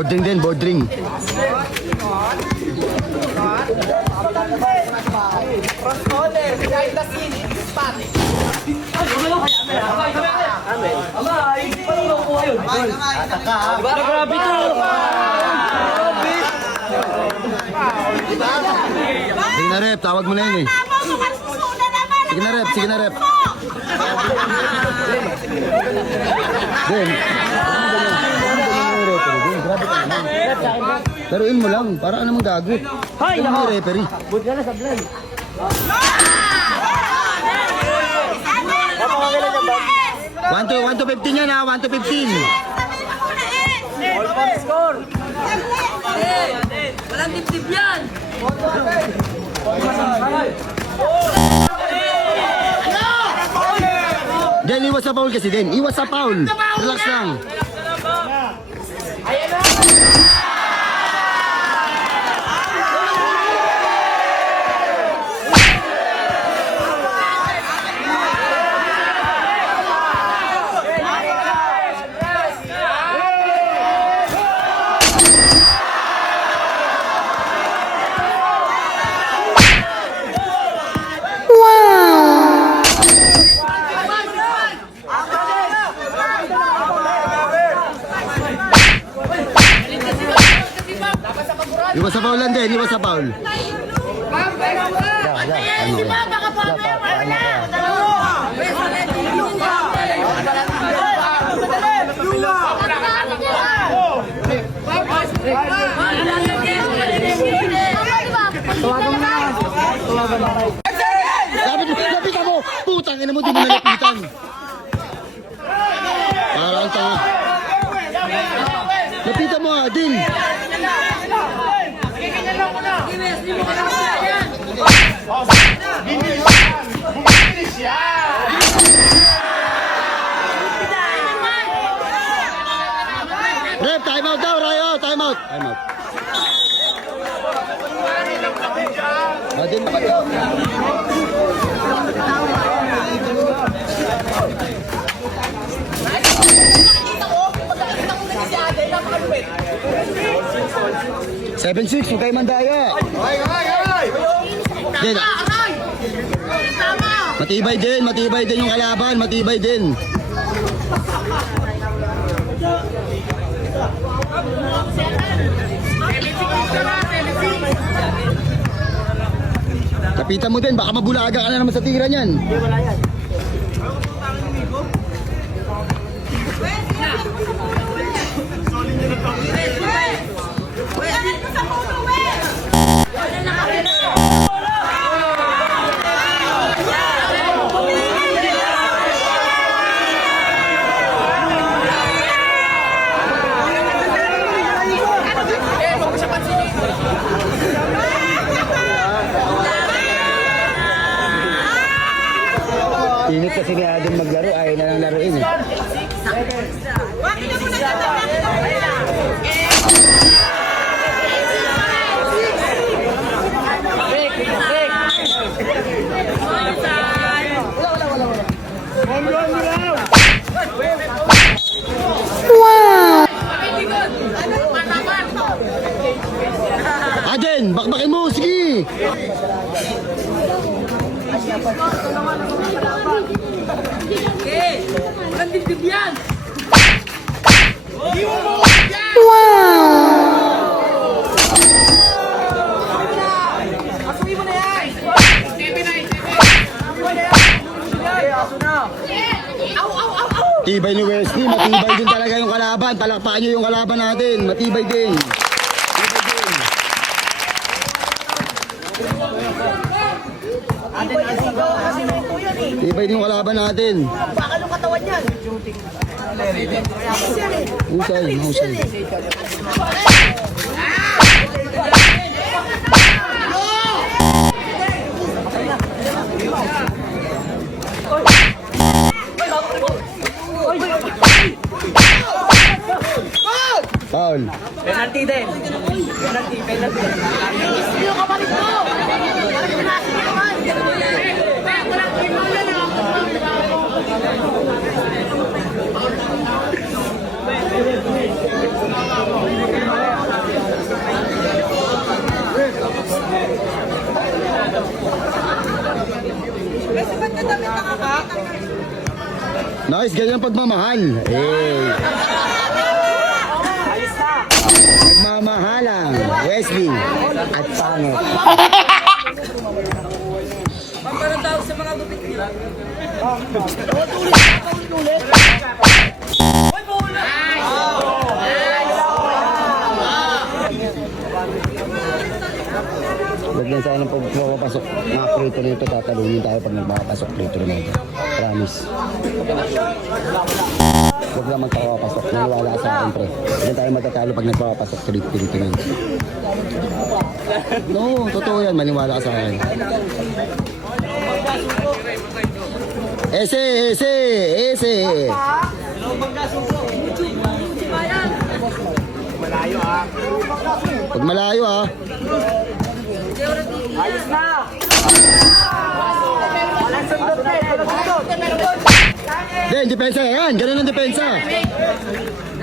Boarding din, boarding. Sige na rep, tawag mo na yun eh. Sige na rep, sige na rep. Ben, grabe ka naman. Laruin mo lang, para ano mong gago. Hay, ako referee. Buti ka na sa blend. 1 to 15 yan ha, 1 to 15. All for score. Walang tip-tip yan. Diyan, iwas sa foul kasi din. Iwas sa foul. Relax lang. Iwas sa foul lang din, iwas sa foul. Lapitan mo! Putang ina mo, di mo nalapitan. Parang tayo. Lapitan mo din. Rep, time out daw, Rayo, time out. Time out. Adin, makataw. Seven six, huwag kayo mandaya. Din. Matibay din yung kalaban, matibay din. Kapitan mo din, baka mabulaga ka na naman sa tira niyan. Hindi, wala yan. Init kasi ni Adam maglaro, ayaw na lang laruin eh. Aden, bakbakin mo, sige! Okay, walang tip-tip yan. Matibay ni Wesley, matibay din talaga yung kalaban. Palakpakan nyo yung kalaban natin, matibay din. Matibay din yung kalaban natin. Bakal yung katawan yan. Husay, husay. Foul. Penalty din. Penalty. Yung kapalit mo! Nice, ganyan pagmamahal. Eh. Nagmamahalang Wesley at Pangit. Pamparan daw sa mga gupit nila. Huwag lang sana pag papasok mga creator nito, tatalunin tayo pag nagpapasok creator nito. Promise. Huwag lang magpapasok. Naniwala sa akin, pre. Hindi tayo matatalo pag nagpapasok creator nito. No, totoo yan. Maniwala ka sa akin. Ese. Pag malayo ah. Ayos na! Walang sundot na eh! Then, depensa yan. Ganun ang depensa.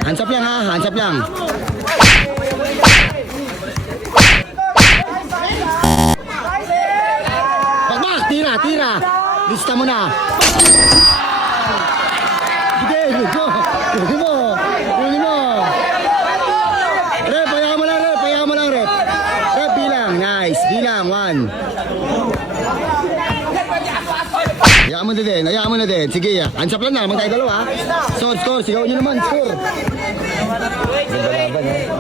Hansap lang ha. Hansap lang. Bakbak! Tira! Lista mo na. Sige, Kunin mo. Rep, payakan mo lang, Rep. Rep, bilang. Nice. Bilang, 1. Hayaan mo na din. Sige, ansap lang na. Magtayo dalawa. Score. Sigaw nyo naman. Score.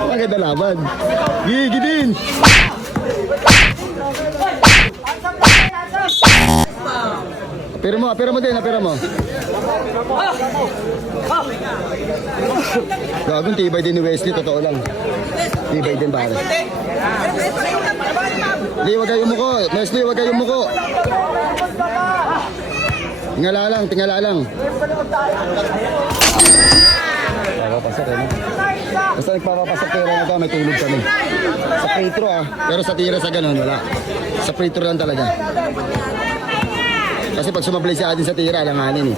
Maganda laban. Gigi din. Apira mo din. Gagong tibay din ni Wesley. Totoo lang. Tibay din pare. Hindi, wag kayong muko. Wesley, wag kayong muko. Tingala lang. Papapasok eh, no? Basta nagpapapasok tira na ito, may tulog kami. Sa free throw pero sa tira sa ganun, wala. Sa free throw lang talaga. Kasi pag sumablay si Adin sa tira, alanganin eh.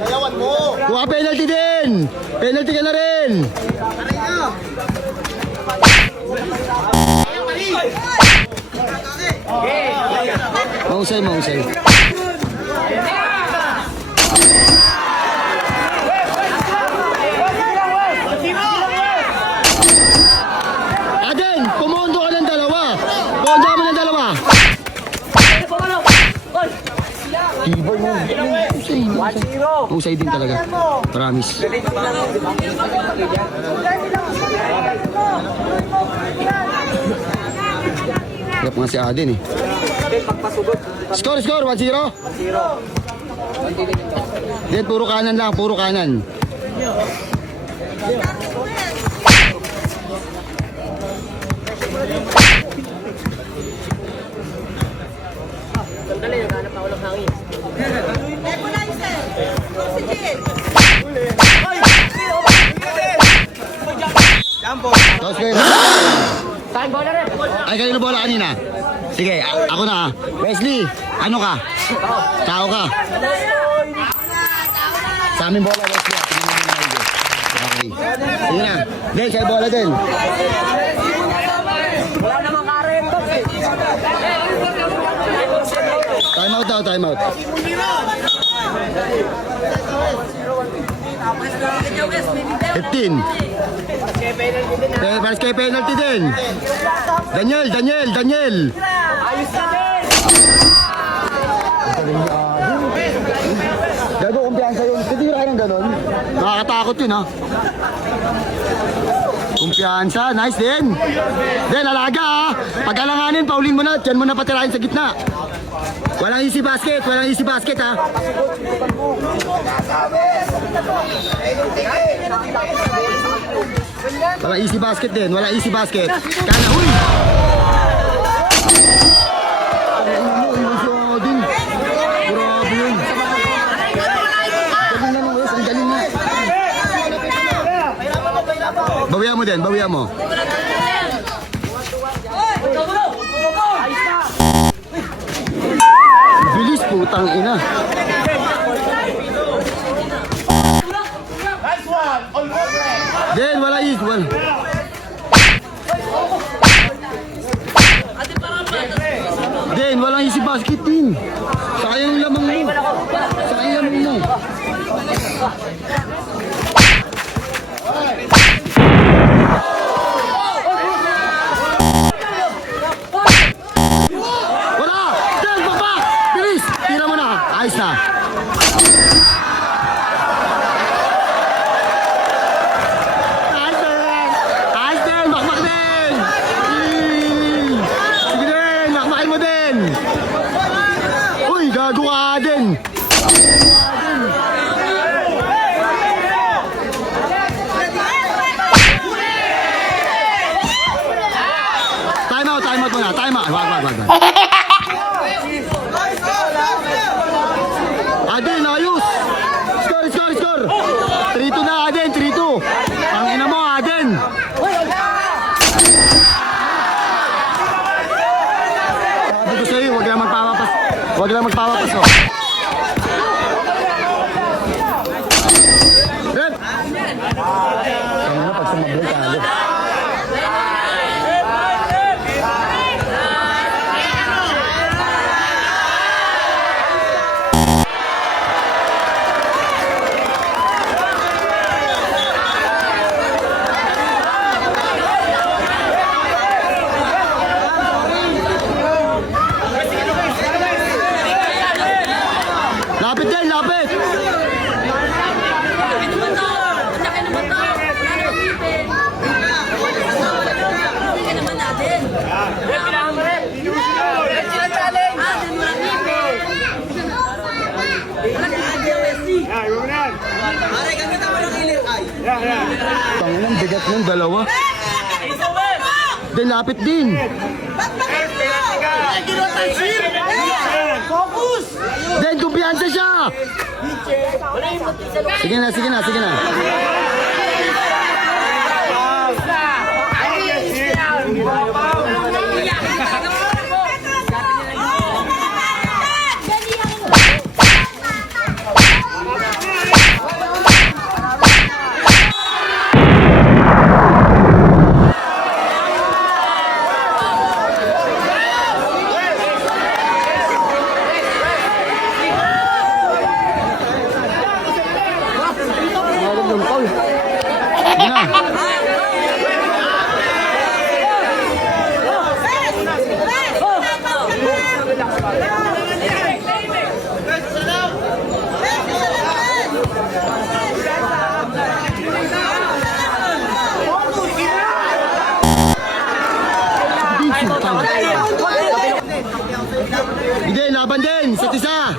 Sayawan mo! Kuha penalty din! Penalty ka na rin! Mahusay. Adin, pumondo ka ng dalawa. Pondo mo ng dalawa. Tibay mo. Mahusay din talaga. Promise. Hirap nga si Adin eh. Score, 1-0. 1-0. Then, puro kanan. Sandali, naghanap ako ng hangin. Tapos kayo. Saan bola rin? Ay, kayo na bola kanina. Sige, ako na. Wesley, ano ka? Tao ka. Sa amin bola, Wesley. Tingnan mo muna kayo. Okay. Sige na. Then, sa'yo bola din. Wala namang karen. Time out. Fifteen. Paras kayo penalty din. Daniel. Ayos na din! Gago, kumpiyansa yun. Titira ng ganun. Nakakatakot yun ha. Kumpiyansa, nice din. Then, alaga ha. Pag alanganin, paulin mo na. Diyan mo na patirahin sa gitna. Walang easy basket ha. Walang easy basket din, Kana, huy! Grabe yun. Galing naman, Wes, ang galing na. Bawian mo. Bilis, putang ina. Then, wala equal. Then, walang easy basket din. Sayang yung lamang mo. Wala! Yan, baba! Bilis! Tira mo na! Ayos na! Ayos din! Ayos din! Bakbak din! Sige din! Bakbakin mo din! Uy! Gago ka din! Time out muna. Time out. Wag. Aden, ayos! Score! 3-2 na, Aden, 3-2. Ang ina mo, Aden. Sabi ko sa'yo, wag lang magpapapas. Wag lang magpapapas, oh. Red! Ang ina, pag sumablay ka, Aden. Lapit din, lapit! Tanginang bigat ng dalawa. Din, lapit din. Den, kumpiyansa siya! Sige na. Hindi, laban din, isa't isa.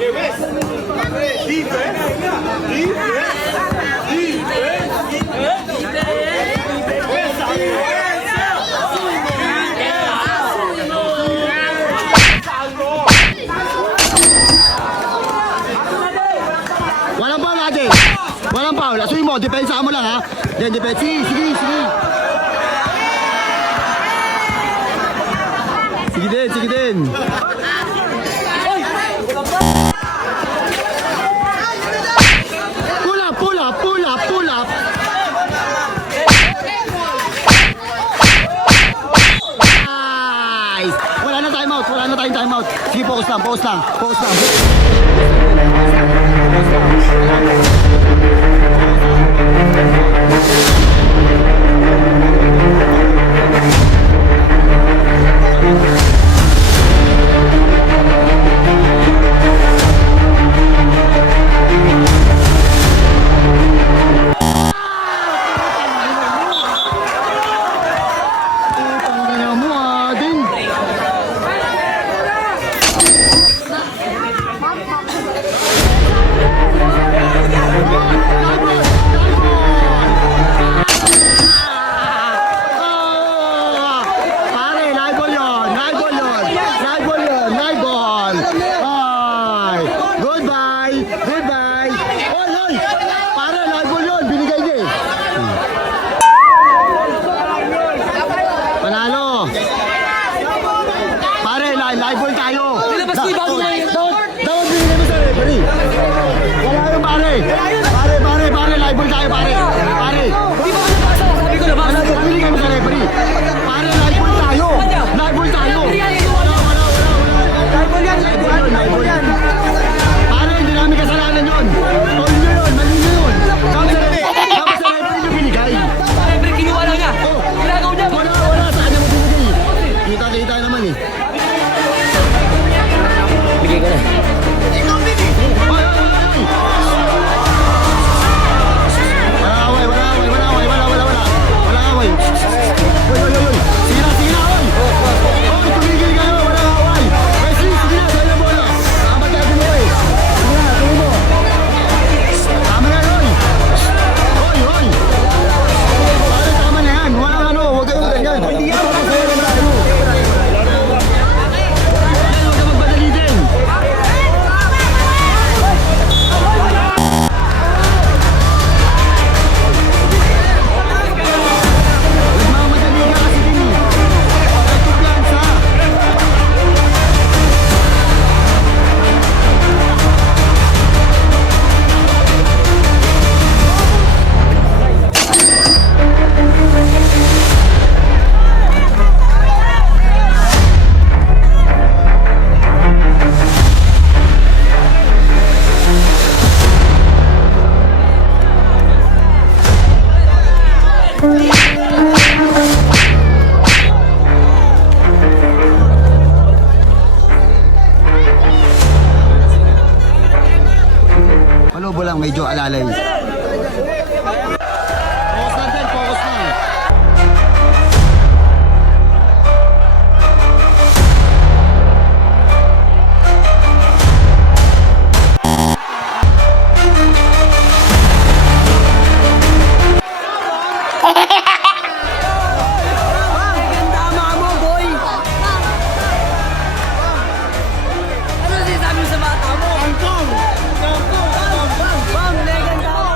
Walang foul natin. Walang foul. Asuin mo, depensa mo lang ha. Then depensa. Sige. Sige din. Pull up. Nice. Wala na tayong timeout. Sige, focus lang. Pare, hindi namin kasalanan yun. All nyo yun, mali Palubo lang, medyo alalay. Focus lang din, focus lang. Tama mo, boy! Ano sinasabi mo sa bata mo? Bang! Bang! Leganda mo!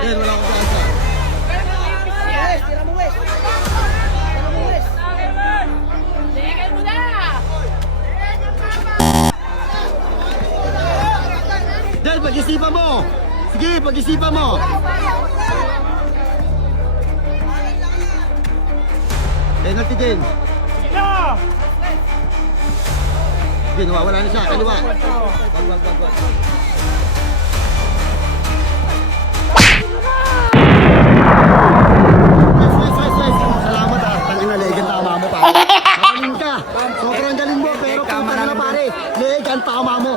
Yan, wala akong gasa. Del, pag-isipan mo! Sige, pag-isipan mo! Penalty din. Sige, nawawala na siya. Kaliwa. Wag. Yes. Salamat ah. Tangin na, Legan, tama mo pa. Magaling ka. Sobrang galing mo, pero tama na pare. Legan, tama mo.